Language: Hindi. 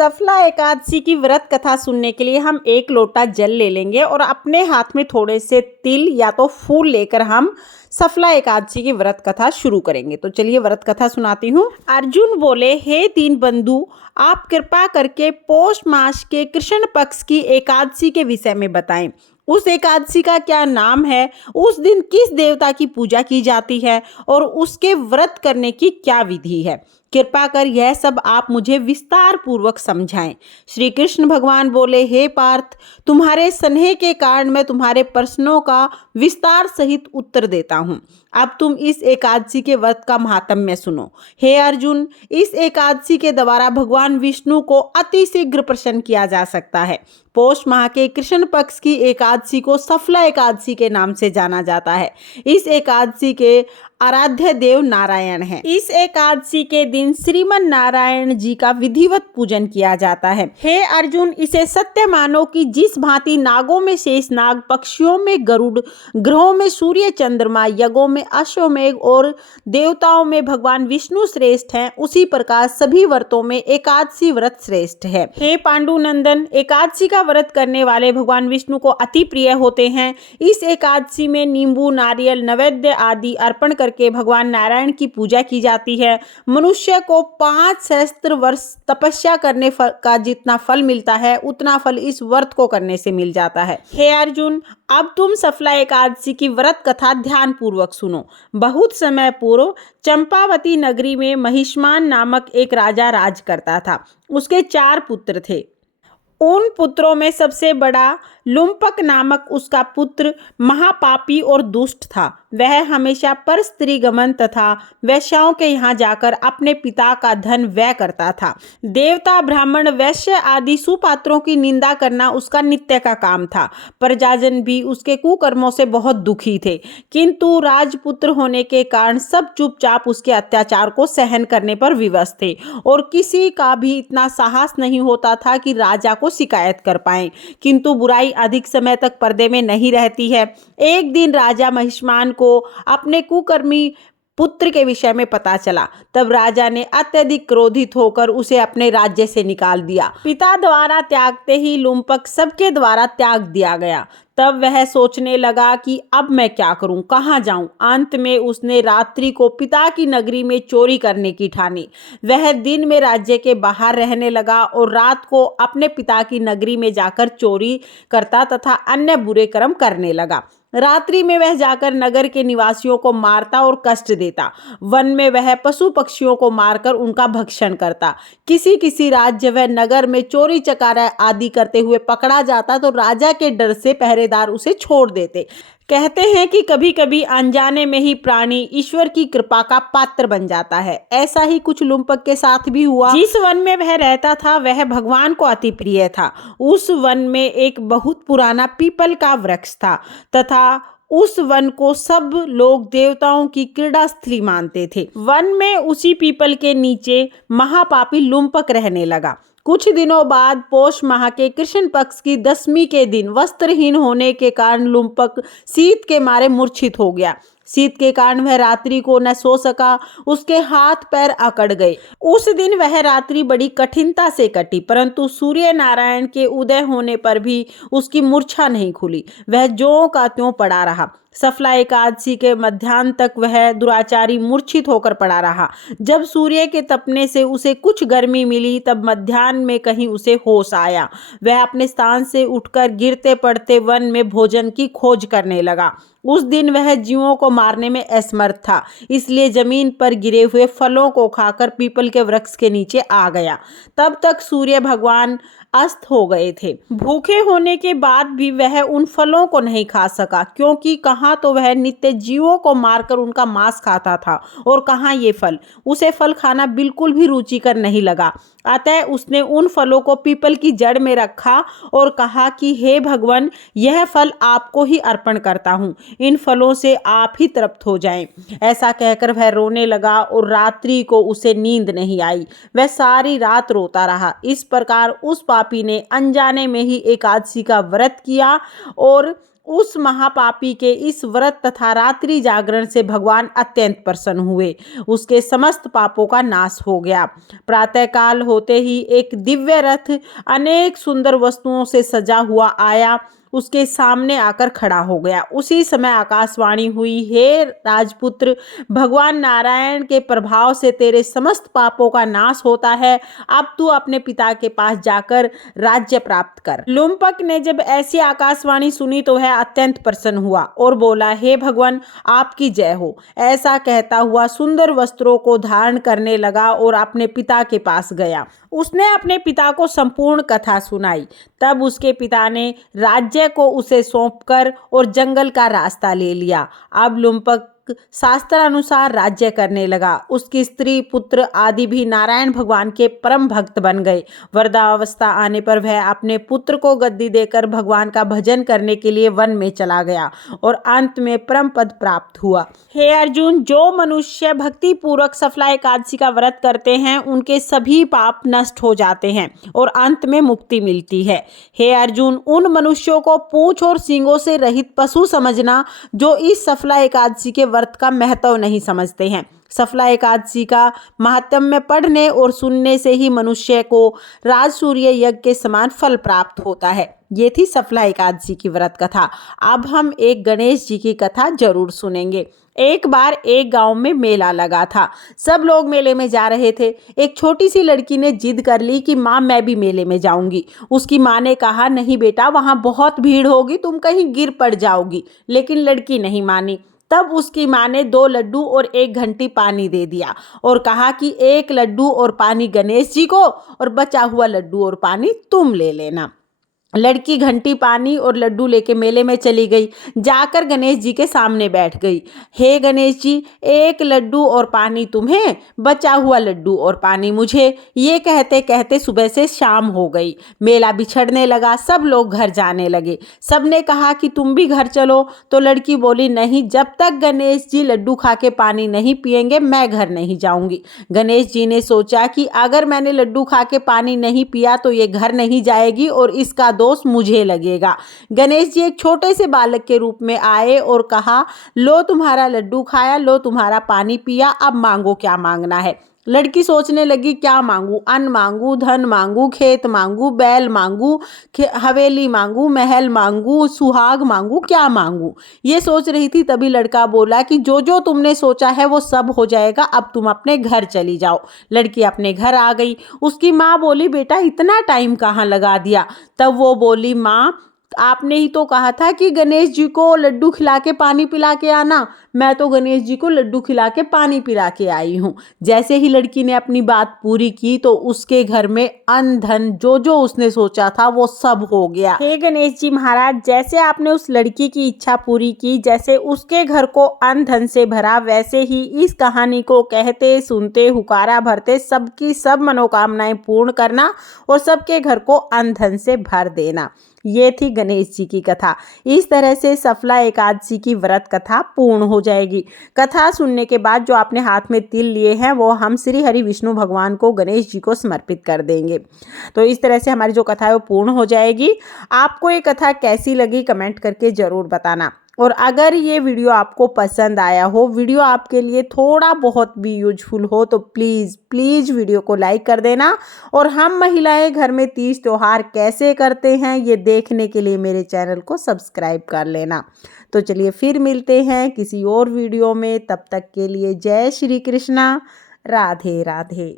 सफला एकादशी की व्रत कथा सुनने के लिए हम एक लोटा जल ले लेंगे और अपने हाथ में थोड़े से तिल या तो फूल लेकर हम सफला एकादशी की व्रत कथा शुरू करेंगे। तो चलिए व्रत कथा सुनाती हूँ। अर्जुन बोले, हे दीन बंधु, आप कृपा करके पौष मास के कृष्ण पक्ष की एकादशी के विषय में बताएं। उस एकादशी का क्या नाम है, उस दिन किस देवता की पूजा की जाती है और उसके व्रत करने की क्या विधि है। कृपा कर यह सब आप मुझे विस्तार पूर्वक समझाएं। श्री कृष्ण भगवान बोले, हे पार्थ, तुम्हारे स्नेह के कारण मैं तुम्हारे प्रश्नों का विस्तार सहित उत्तर देता हूँ। अब तुम इस एकादशी के व्रत का महात्म्य सुनो। हे अर्जुन, इस एकादशी के द्वारा भगवान विष्णु को अति शीघ्र प्रसन्न किया जा सकता है। पौष माह के कृष्ण पक्ष की एकादशी को सफला एकादशी के नाम से जाना जाता है। इस एकादशी के आराध्य देव नारायण हैं। इस एकादशी के दिन श्रीमन नारायण जी का विधिवत पूजन किया जाता है। हे अर्जुन, इसे सत्य मानो कि जिस भांति नागों में शेष नाग, पक्षियों में गरुड़, ग्रहों में सूर्य चंद्रमा, यज्ञों में अश्वमेघ और देवताओं में भगवान विष्णु श्रेष्ठ हैं, उसी प्रकार सभी व्रतों में एकादशी व्रत श्रेष्ठ है। हे पांडुनंदन, एकादशी का व्रत करने वाले भगवान विष्णु को अति प्रिय होते हैं। इस एकादशी में नींबू, नारियल, नैवेद्य आदि अर्पण करके भगवान नारायण की पूजा की जाती है। मनुष्य को 5 सहस्त्र वर्ष तपस्या करने का जितना फल मिलता है, उतना फल इस व्रत को करने से मिल जाता है। हे अर्जुन, अब तुम सफला एकादशी की व्रत कथा ध्यान पूर्वक सुनो। बहुत समय पूर्व चंपावती नगरी में महिष्मान नामक एक राजा राज करता था। उसके 4 पुत्र थे। उन पुत्रों में सबसे बड़ा लुम्पक नामक उसका पुत्र महापापी और दुष्ट था। वह हमेशा पर स्त्री गमन तथा वैश्याओं के यहाँ जाकर अपने पिता का धन व्यय करता था। देवता, ब्राह्मण, वैश्य आदि सुपात्रों की निंदा करना उसका नित्य का काम था। प्रजाजन भी उसके कुकर्मों से बहुत दुखी थे, किंतु राजपुत्र होने के कारण सब चुपचाप उसके अत्याचार को सहन करने पर विवश थे और किसी का भी इतना साहस नहीं होता था कि राजा को शिकायत कर पाए। किंतु बुराई अधिक समय तक पर्दे में नहीं रहती है। एक दिन राजा महिष्मान को अपने कुकर्मी पुत्र के विषय में पता चला। तब राजा ने अत्यधिक क्रोधित होकर उसे अपने राज्य से निकाल दिया। पिता द्वारा त्यागते ही लुम्पक सबके द्वारा त्याग दिया गया। तब वह सोचने लगा कि अब मैं क्या करूं, कहाँ जाऊं। अंत में उसने रात्रि को पिता की नगरी में चोरी करने की ठानी। वह दिन में राज्य के बाहर रहने लगा और रात को अपने पिता की नगरी में जाकर चोरी करता तथा अन्य बुरे कर्म करने लगा। रात्रि में वह जाकर नगर के निवासियों को मारता और कष्ट देता। वन में वह पशु पक्षियों को मारकर उनका भक्षण करता। किसी किसी राज्य वह नगर में चोरी चकारा आदि करते हुए पकड़ा जाता तो राजा के डर से पहरेदार उसे छोड़ देते। कहते हैं कि कभी कभी अनजाने में ही प्राणी ईश्वर की कृपा का पात्र बन जाता है। ऐसा ही कुछ लुम्पक के साथ भी हुआ। जिस वन में वह रहता था वह भगवान को अति प्रिय था। उस वन में एक बहुत पुराना पीपल का वृक्ष था तथा उस वन को सब लोग देवताओं की क्रीड़ा स्थली मानते थे। वन में उसी पीपल के नीचे महापापी लुम्पक रहने लगा। कुछ दिनों बाद पौष माह के कृष्ण पक्ष की 10वीं के दिन वस्त्रहीन होने के कारण लुम्पक शीत के मारे मूर्छित हो गया। शीत के कारण वह रात्रि को न सो सका। उसके हाथ पैर अकड़ गए। उस दिन वह रात्रि बड़ी कठिनता से कटी, परंतु सूर्य नारायण के उदय होने पर भी उसकी मूर्छा नहीं खुली। वह ज्यों का त्यों पड़ा रहा। सफला एकादशी के मध्याह्न तक वह दुराचारी मूर्छित होकर पड़ा रहा। जब सूर्य के तपने से उसे कुछ गर्मी मिली तब मध्याह्न में कहीं उसे होश आया। वह अपने स्थान से उठकर गिरते पड़ते वन में भोजन की खोज करने लगा। उस दिन वह जीवों को मारने में असमर्थ था, इसलिए जमीन पर गिरे हुए फलों को खाकर पीपल के वृक्ष के नीचे आ गया। तब तक सूर्य भगवान अस्त हो गए थे। भूखे होने के बाद भी वह उन फलों को नहीं खा सका, क्योंकि कहाँ तो वह नित्य जीवों को मारकर उनका मांस खाता था और कहाँ ये फल। उसे फल खाना बिल्कुल भी रुचिकर नहीं लगा। अतः उसने उन फलों को पीपल की जड़ में रखा और कहा कि हे भगवान, यह फल आपको ही अर्पण करता हूँ। इन फलों से आप ही तृप्त हो जाएं। ऐसा कहकर वह रोने लगा और रात्रि को उसे नींद नहीं आई। वह सारी रात रोता रहा। इस प्रकार उस पापी ने अनजाने में ही एकादशी का व्रत किया और उस महापापी के इस व्रत तथा रात्रि जागरण से भगवान अत्यंत प्रसन्न हुए। उसके समस्त पापों का नाश हो गया। प्रातःकाल होते ही एक दिव्य रथ अनेक सुंदर वस्तुओं से सजा हुआ आया, उसके सामने आकर खड़ा हो गया। उसी समय आकाशवाणी हुई, हे राजपुत्र, भगवान नारायण के प्रभाव से तेरे समस्त पापों का नाश होता है। अब तू अपने पिता के पास जाकर राज्य प्राप्त कर। लुम्पक ने जब ऐसी आकाशवाणी सुनी तो वह अत्यंत प्रसन्न हुआ और बोला, हे भगवान, आपकी जय हो। ऐसा कहता हुआ सुंदर वस्त्रों को धारण करने लगा और अपने पिता के पास गया। उसने अपने पिता को संपूर्ण कथा सुनाई। तब उसके पिता ने राज्य को उसे सौंपकर और जंगल का रास्ता ले लिया। अब लुम्पक शास्त्रानुसार राज्य करने लगा। उसकी स्त्री, पुत्र आदि भी नारायण भगवान के परम भक्त बन गए। वृद्धावस्था आने पर वह अपने पुत्र को गद्दी देकर भगवान का भजन करने के लिए वन में चला गया और अंत में परम पद प्राप्त हुआ। हे अर्जुन, जो मनुष्य भक्ति पूर्वक सफला एकादशी का व्रत करते हैं उनके सभी पाप नष्ट हो जाते हैं और अंत में मुक्ति मिलती है। हे अर्जुन, उन मनुष्यों को पूंछ और सींगों से रहित पशु समझना जो इस सफला एकादशी के व्रत का महत्व नहीं समझते हैं। सफला एकादशी का महात्म्य पढ़ने और सुनने से ही मनुष्य को राजसूय यज्ञ के समान फल प्राप्त होता है। ये थी सफला एकादशी की व्रत कथा। अब हम एक गणेश जी की कथा जरूर सुनेंगे। एक बार एक गांव में मेला लगा था। सब लोग मेले में जा रहे थे। एक छोटी सी लड़की ने जिद कर ली कि माँ, मैं भी मेले में जाऊंगी। उसकी माँ ने कहा, नहीं बेटा, वहाँ बहुत भीड़ होगी, तुम कहीं गिर पड़ जाओगी। लेकिन लड़की नहीं मानी। तब उसकी माँ ने 2 लड्डू और 1 घंटी पानी दे दिया और कहा कि 1 लड्डू और पानी गणेश जी को और बचा हुआ लड्डू और पानी तुम ले लेना। लड़की घंटी, पानी और लड्डू लेके मेले में चली गई। जाकर गणेश जी के सामने बैठ गई। हे गणेश जी, 1 लड्डू और पानी तुम्हें, बचा हुआ लड्डू और पानी मुझे। ये कहते कहते सुबह से शाम हो गई। मेला बिछड़ने लगा। सब लोग घर जाने लगे। सबने कहा कि तुम भी घर चलो। तो लड़की बोली, नहीं, जब तक गणेश जी लड्डू खा के पानी नहीं पिएंगे मैं घर नहीं जाऊंगी। गणेश जी ने सोचा कि अगर मैंने लड्डू खा के पानी नहीं पिया तो ये घर नहीं जाएगी और इसका दोष मुझे लगेगा। गणेश जी एक छोटे से बालक के रूप में आए और कहा, लो तुम्हारा लड्डू खाया, लो तुम्हारा पानी पिया, अब मांगो क्या मांगना है। लड़की सोचने लगी, क्या मांगू? अन्न मांगू, धन मांगू, खेत मांगू, बैल मांगू, हवेली मांगू, महल मांगू, सुहाग मांगू, क्या मांगू? ये सोच रही थी। तभी लड़का बोला कि जो जो तुमने सोचा है वो सब हो जाएगा, अब तुम अपने घर चली जाओ। लड़की अपने घर आ गई। उसकी माँ बोली, बेटा इतना टाइम कहाँ लगा दिया? तब वो बोली, माँ, आपने ही तो कहा था कि गणेश जी को लड्डू खिला के पानी पिला के आना। मैं तो गणेश जी को लड्डू खिला के पानी पिला के आई हूँ। जैसे ही लड़की ने अपनी बात पूरी की तो उसके घर में अन्न धन जो जो उसने सोचा था वो सब हो गया। हे गणेश जी महाराज, जैसे आपने उस लड़की की इच्छा पूरी की, जैसे उसके घर को अन्न धन से भरा, वैसे ही इस कहानी को कहते सुनते हुकारा भरते सबकी सब मनोकामनाएं पूर्ण करना और सबके घर को अन्न धन से भर देना। ये थी गणेश जी की कथा। इस तरह से सफला एकादशी की व्रत कथा पूर्ण हो जाएगी। कथा सुनने के बाद जो आपने हाथ में तिल लिए हैं वो हम श्री हरि विष्णु भगवान को, गणेश जी को समर्पित कर देंगे। तो इस तरह से हमारी जो कथा है वो पूर्ण हो जाएगी। आपको ये कथा कैसी लगी कमेंट करके ज़रूर बताना। और अगर ये वीडियो आपको पसंद आया हो, वीडियो आपके लिए थोड़ा बहुत भी यूजफुल हो, तो प्लीज़ वीडियो को लाइक कर देना। और हम महिलाएं घर में तीज त्योहार कैसे करते हैं ये देखने के लिए मेरे चैनल को सब्सक्राइब कर लेना। तो चलिए फिर मिलते हैं किसी और वीडियो में। तब तक के लिए जय श्री कृष्णा, राधे राधे।